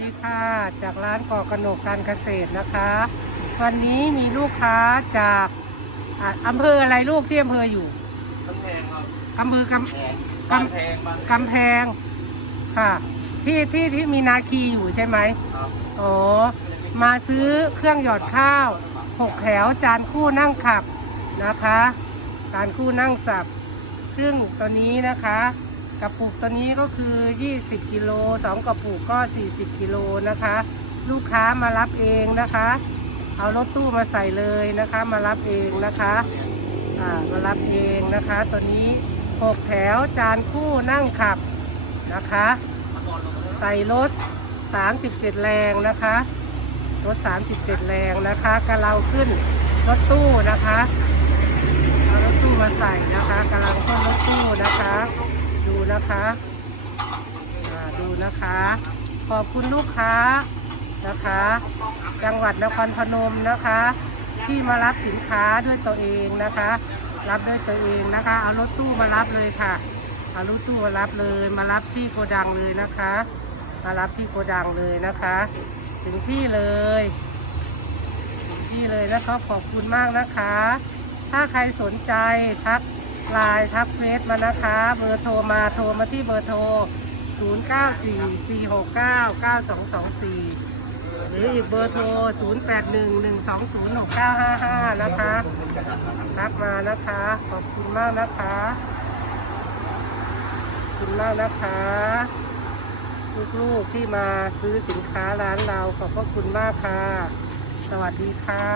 ดีค่ะจากร้านก่อกระหนกการเกษตรนะคะ วันนี้มีลูกค้าจากอะอำเภออะไรลูกที่อำเภออยู่กำแพงครับอำเภอกแพงบ้านแพงบ้านำกำแพงค่ะ ที่ที่ที่มีนาคีอยู่ใช่ไหมครับโอ้มาซื้อเครื่องหยอดข้าวหกแถวจานคู่นั่งขับนะคะ จานคู่นั่งสับ ซึ่งตัวนี้นะคะ กระปุกตัวนี้ก็คือ 20 กิโลสองกระปุกก็ 40 กิโลนะคะ ลูกค้ามารับเองนะคะ เอารถตู้มาใส่เลยนะคะ มารับเองนะคะอ่ามารับเองนะคะ ตัวนี้ 6 แถวจานคู่นั่งขับนะคะ ใส่รถ 37 แรงนะคะรถ 37 แรงนะคะกำลังขึ้นรถตู้นะคะเอารถตู้มาใส่นะคะกำลังขึ้นรถตู้นะคะ นะคะดูนะคะ ขอบคุณลูกค้านะคะ จังหวัดนครพนมนะคะ ที่มารับสินค้าด้วยตัวเองนะคะ รับด้วยตัวเองนะคะ เอารถตู้มารับเลยค่ะเอารถตู้มารับเลย มารับที่โกดังเลยนะคะ มารับที่โกดังเลยนะคะ ถึงที่เลยถึงที่เลยนะคะขอบคุณมากนะคะ ถ้าใครสนใจทัก ไลน์ทักเฟซมานะคะ เบอร์โทรมาโทรมาที่เบอร์โทร 0944699224 หรืออีกเบอร์โทร 0811206955 นะคะทักมานะคะ ขอบคุณมากนะคะขอบคุณมากนะคะลูกๆที่มาซื้อสินค้าร้านเราขอบพระคุณมากค่ะ สวัสดีค่ะ